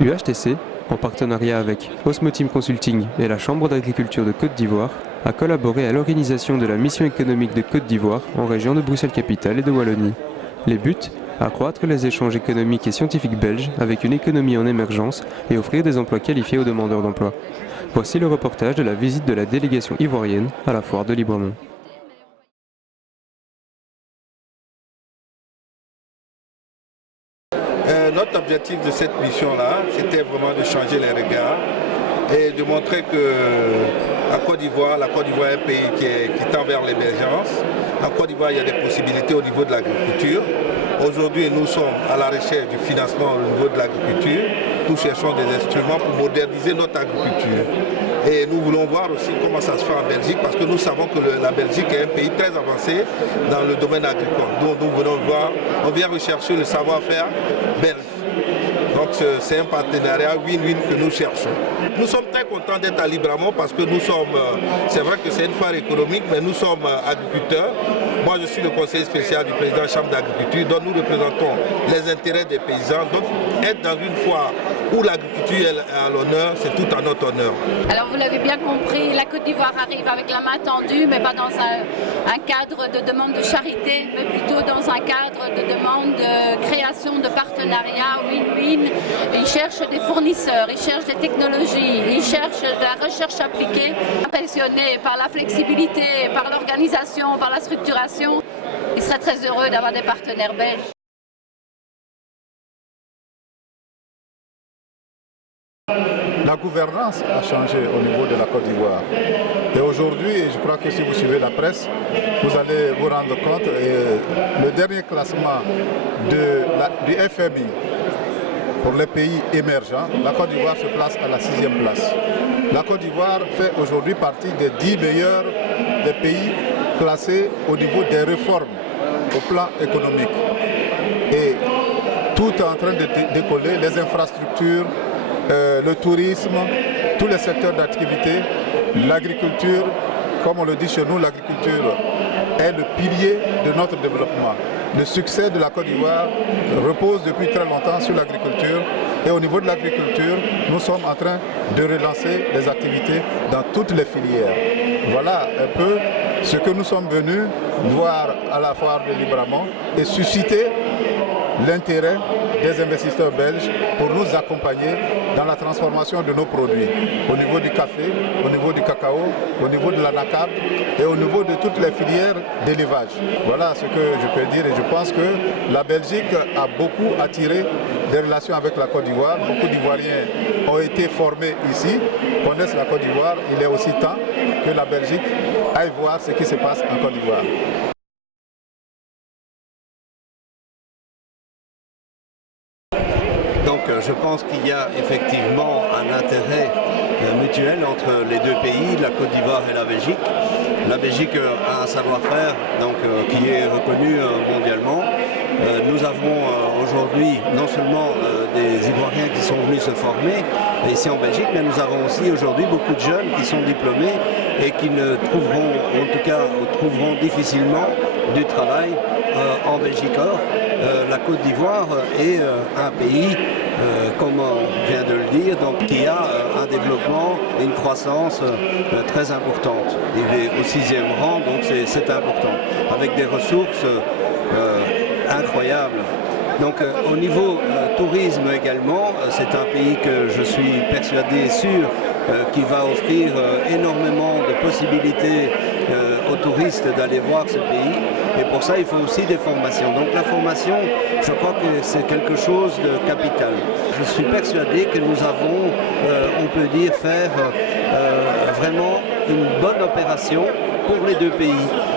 UHTC, en partenariat avec Osmoteam Consulting et la Chambre d'agriculture de Côte d'Ivoire, a collaboré à l'organisation de la mission économique de Côte d'Ivoire en région de Bruxelles-Capitale et de Wallonie. Les buts : accroître les échanges économiques et scientifiques belges avec une économie en émergence et offrir des emplois qualifiés aux demandeurs d'emploi. Voici le reportage de la visite de la délégation ivoirienne à la foire de Libremont. Notre objectif de cette mission-là, c'était vraiment de changer les regards et de montrer que la Côte d'Ivoire est un pays qui tend vers l'émergence. En Côte d'Ivoire, il y a des possibilités au niveau de l'agriculture. Aujourd'hui, nous sommes à la recherche du financement au niveau de l'agriculture. Nous cherchons des instruments pour moderniser notre agriculture. Et nous voulons voir aussi comment ça se fait en Belgique, parce que nous savons que la Belgique est un pays très avancé dans le domaine agricole. Donc nous venons voir, on vient rechercher le savoir-faire belge. Donc c'est un partenariat win-win que nous cherchons. Nous sommes très contents d'être à Libremont parce que nous sommes, c'est vrai que c'est une foire économique, mais nous sommes agriculteurs. Moi je suis le conseiller spécial du président de la Chambre d'agriculture, donc nous représentons les intérêts des paysans. Donc être dans une foire où l'agriculture est à l'honneur, c'est tout à notre honneur. Alors vous l'avez bien compris, la Côte d'Ivoire arrive avec la main tendue, mais pas dans un cadre de demande de charité, mais plutôt dans un cadre de demande de création de partenariats win-win. Ils cherchent des fournisseurs, ils cherchent des technologies, ils cherchent de la recherche appliquée. Impressionnés par la flexibilité, par l'organisation, par la structuration, ils seraient très heureux d'avoir des partenaires belges. La gouvernance a changé au niveau de la Côte d'Ivoire. Et aujourd'hui, je crois que si vous suivez la presse, vous allez vous rendre compte, le dernier classement du FMI pour les pays émergents, la Côte d'Ivoire se place à la 6e place. La Côte d'Ivoire fait aujourd'hui partie des 10 meilleurs des pays classés au niveau des réformes au plan économique. Et tout est en train de décoller, les infrastructures, le tourisme, tous les secteurs d'activité, l'agriculture. Comme on le dit chez nous, l'agriculture est le pilier de notre développement. Le succès de la Côte d'Ivoire repose depuis très longtemps sur l'agriculture. Et au niveau de l'agriculture, nous sommes en train de relancer les activités dans toutes les filières. Voilà un peu ce que nous sommes venus voir à la foire de Libremont et susciter l'intérêt des investisseurs belges pour nous accompagner dans la transformation de nos produits au niveau du café, au niveau du cacao, au niveau de l'anacarde et au niveau de toutes les filières d'élevage. Voilà ce que je peux dire et je pense que la Belgique a beaucoup attiré des relations avec la Côte d'Ivoire. Beaucoup d'Ivoiriens ont été formés ici, connaissent la Côte d'Ivoire. Il est aussi temps que la Belgique aille voir ce qui se passe en Côte d'Ivoire. Donc je pense qu'il y a effectivement un intérêt mutuel entre les deux pays, la Côte d'Ivoire et la Belgique. La Belgique a un savoir-faire qui est reconnu mondialement. Nous avons aujourd'hui non seulement des Ivoiriens qui sont venus se former ici en Belgique, mais nous avons aussi aujourd'hui beaucoup de jeunes qui sont diplômés et qui ne trouveront, en tout cas, trouveront difficilement du travail en Belgique. Or, la Côte d'Ivoire est un pays, comme on vient de le dire, donc, qui a un développement et une croissance très importante. Il est au 6e rang, donc c'est important, avec des ressources incroyables. Donc au niveau tourisme également, c'est un pays que je suis persuadé sûr qui va offrir énormément de possibilités aux touristes d'aller voir ce pays. Et pour ça, il faut aussi des formations. Donc la formation, je crois que c'est quelque chose de capital. Je suis persuadé que nous avons, on peut dire, faire vraiment une bonne opération pour les deux pays.